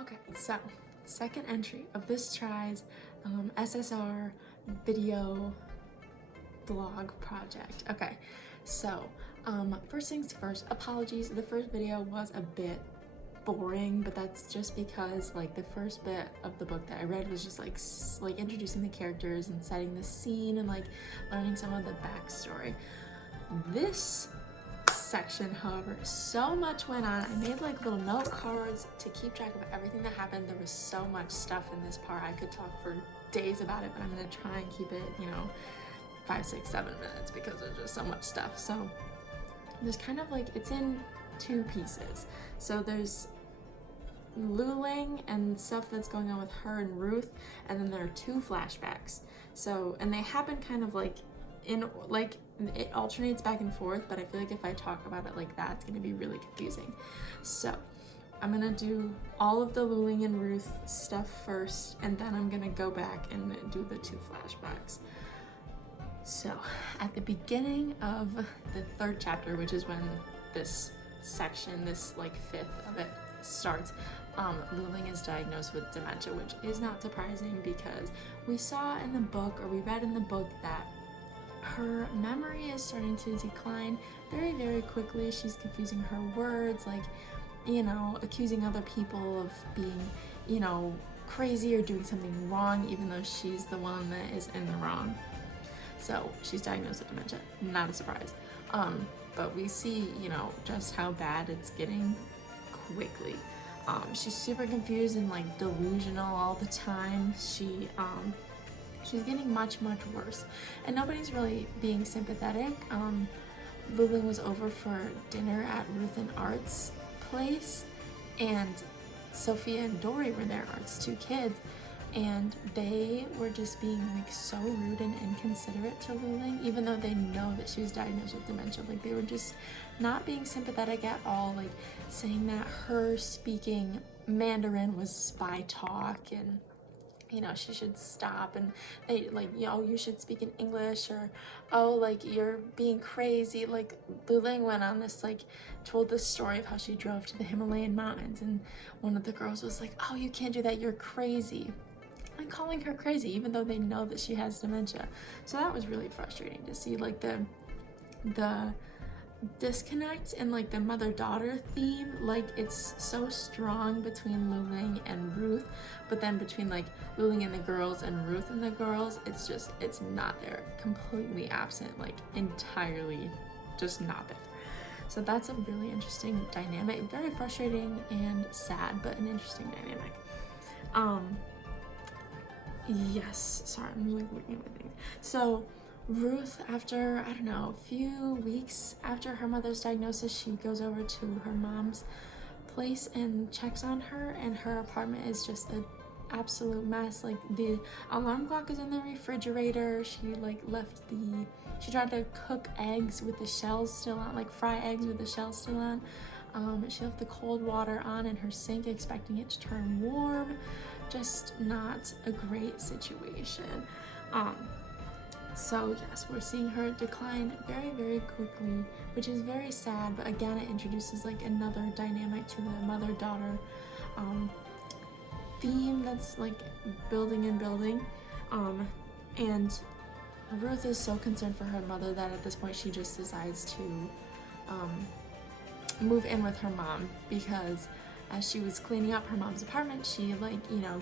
Okay, so second entry of this tries SSR video blog project. Okay, so first things first, apologies. The first video was a bit boring, but that's just because like the first bit of the book that I read was just like introducing the characters and setting the scene and like learning some of the backstory. This section, however, so much went on. I made like little note cards to keep track of everything that happened. There was so much stuff in this part. I could talk for days about it, but I'm gonna try and keep it, 5, 6, 7 minutes because there's just so much stuff. So there's kind of like, it's in two pieces. So there's Luling and stuff that's going on with her and Ruth, and then there are two flashbacks. So, and they happen kind of like it alternates back and forth, but I feel like if I talk about it like that, it's gonna be really confusing. So I'm gonna do all of the Luling and Ruth stuff first, and then I'm gonna go back and do the two flashbacks. So at the beginning of the third chapter, which is when this section, this like fifth of it starts, Luling is diagnosed with dementia, which is not surprising because we saw in the book, or we read in the book, that her memory is starting to decline very, very quickly. She's confusing her words, like, accusing other people of being, crazy or doing something wrong, even though she's the one that is in the wrong. So she's diagnosed with dementia, not a surprise. But we see, just how bad it's getting quickly. She's super confused and like delusional all the time. She's getting much, much worse, and nobody's really being sympathetic. Luling was over for dinner at Ruth and Art's place, and Sophia and Dory were there, Art's two kids, and they were just being like so rude and inconsiderate to Luling, even though they know that she was diagnosed with dementia. Like, they were just not being sympathetic at all, like saying that her speaking Mandarin was spy talk, and she should stop, and they like, you should speak in English, or, oh, like, you're being crazy. Like, Luling went on this, like, told this story of how she drove to the Himalayan mountains, and one of the girls was like, oh, you can't do that, you're crazy, and calling her crazy, even though they know that she has dementia. So that was really frustrating to see, like, the disconnect in like the mother-daughter theme. Like, it's so strong between Luling and Ruth, but then between like Luling and the girls and Ruth and the girls, it's not there, completely absent, like entirely just not there. So that's a really interesting dynamic, very frustrating and sad, but an interesting dynamic. Yes, sorry, I'm like looking at my things. So Ruth, after, I don't know, a few weeks after her mother's diagnosis, she goes over to her mom's place and checks on her, and her apartment is just an absolute mess. Like, the alarm clock is in the refrigerator. She tried to cook eggs with the shells still on, like fry eggs with the shells still on. She left the cold water on in her sink, expecting it to turn warm. Just not a great situation. So yes, we're seeing her decline very, very quickly, which is very sad, but again, it introduces like another dynamic to the mother-daughter theme that's like building and building. And Ruth is so concerned for her mother that at this point she just decides to move in with her mom, because as she was cleaning up her mom's apartment, she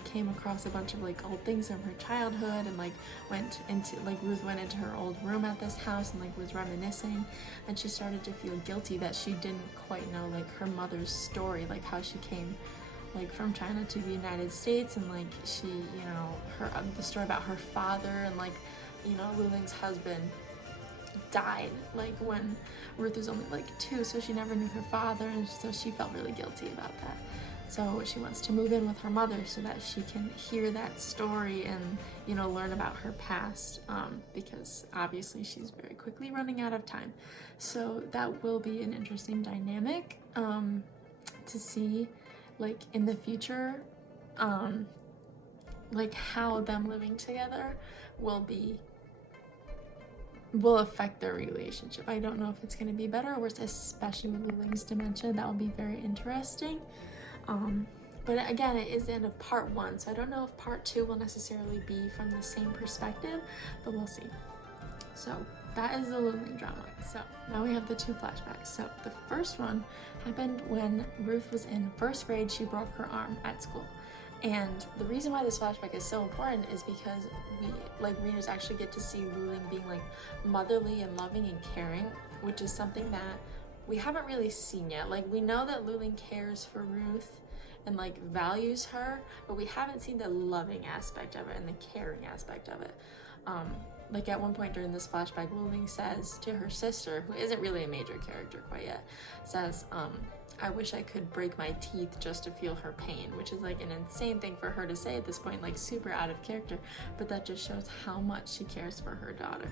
came across a bunch of like old things from her childhood, and like Ruth went into her old room at this house and like was reminiscing, and she started to feel guilty that she didn't quite know like her mother's story, like how she came like from China to the United States, and like she, the story about her father, and like, Luling's husband died like when Ruth was only like 2, so she never knew her father, and so she felt really guilty about that. So she wants to move in with her mother so that she can hear that story and learn about her past, because obviously she's very quickly running out of time. So that will be an interesting dynamic to see like in the future, like how them living together will affect their relationship. I don't know if it's going to be better or worse, especially with Luling's dementia. That will be very interesting. but again, it is the end of part 1, so I don't know if part 2 will necessarily be from the same perspective, but we'll see. So that is the Lillian drama. So now we have the 2 flashbacks. So the first one happened when Ruth was in 1st grade. She broke her arm at school. And the reason why this flashback is so important is because we, like, readers actually get to see Lillian being like motherly and loving and caring, which is something that we haven't really seen yet. Like, we know that Lillian cares for Ruth and like values her, but we haven't seen the loving aspect of it and the caring aspect of it. Like at one point during this flashback, Lillian says to her sister, who isn't really a major character quite yet, says, I wish I could break my teeth just to feel her pain, which is like an insane thing for her to say at this point, like super out of character, but that just shows how much she cares for her daughter.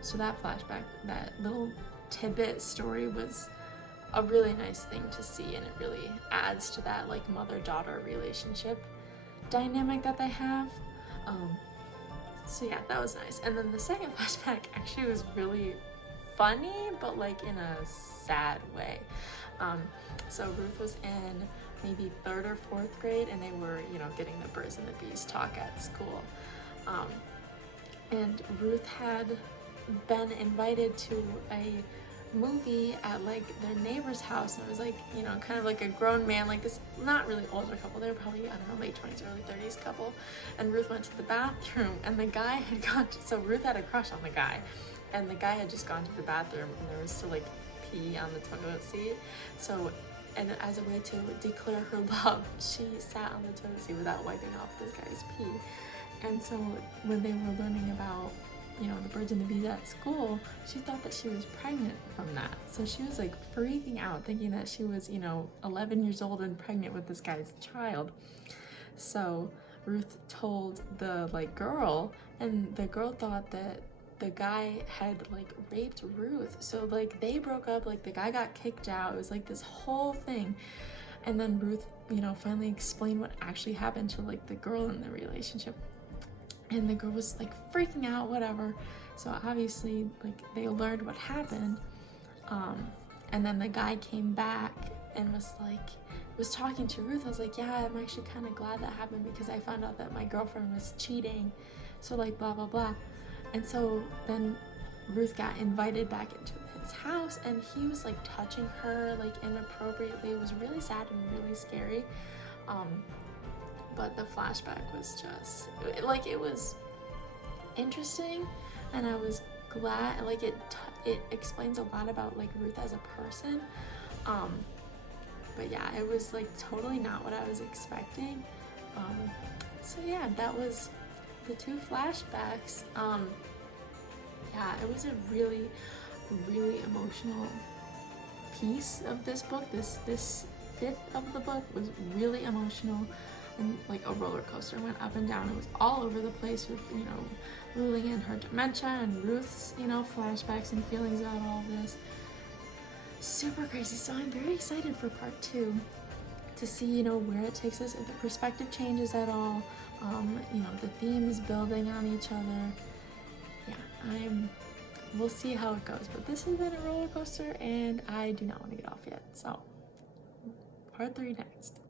So that flashback, that little tidbit story was a really nice thing to see, and it really adds to that like mother-daughter relationship dynamic that they have. So yeah, that was nice. And then the second flashback actually was really funny, but like in a sad way. So Ruth was in maybe 3rd or 4th grade, and they were, you know, getting the birds and the bees talk at school. And Ruth had been invited to a movie at like their neighbor's house, and it was like, you know, kind of like a grown man, like this not really older couple, they were probably, I don't know, late 20s early 30s couple, and Ruth went to the bathroom, and the guy had gone to, so Ruth had a crush on the guy, and the guy had just gone to the bathroom, and there was still like pee on the toilet seat. So, and as a way to declare her love, she sat on the toilet seat without wiping off this guy's pee. And so when they were learning about, you know, the birds and the bees at school, she thought that she was pregnant from that. So she was like freaking out, thinking that she was, you know, 11 years old and pregnant with this guy's child. So Ruth told the like girl, and the girl thought that the guy had like raped Ruth. So like they broke up, like the guy got kicked out. It was like this whole thing. And then Ruth, you know, finally explained what actually happened to like the girl in the relationship. And the girl was like freaking out, whatever. So obviously like they learned what happened. And then the guy came back and was talking to Ruth. I was like, yeah, I'm actually kind of glad that happened because I found out that my girlfriend was cheating. So like blah, blah, blah. And so then Ruth got invited back into his house, and he was like touching her like inappropriately. It was really sad and really scary. But the flashback was just like, it was interesting, and I was glad, like it explains a lot about like Ruth as a person. But yeah, it was like totally not what I was expecting. So yeah, that was the 2 flashbacks. Yeah, it was a really, really emotional piece of this book. This 5th of the book was really emotional, and like a roller coaster, went up and down. It was all over the place with, you know, Lillian and her dementia, and Ruth's, you know, flashbacks and feelings about all this. Super crazy. So I'm very excited for part 2 to see, you know, where it takes us, if the perspective changes at all, you know, the themes building on each other. Yeah, we'll see how it goes, but this has been a roller coaster, and I do not want to get off yet. So part 3 next.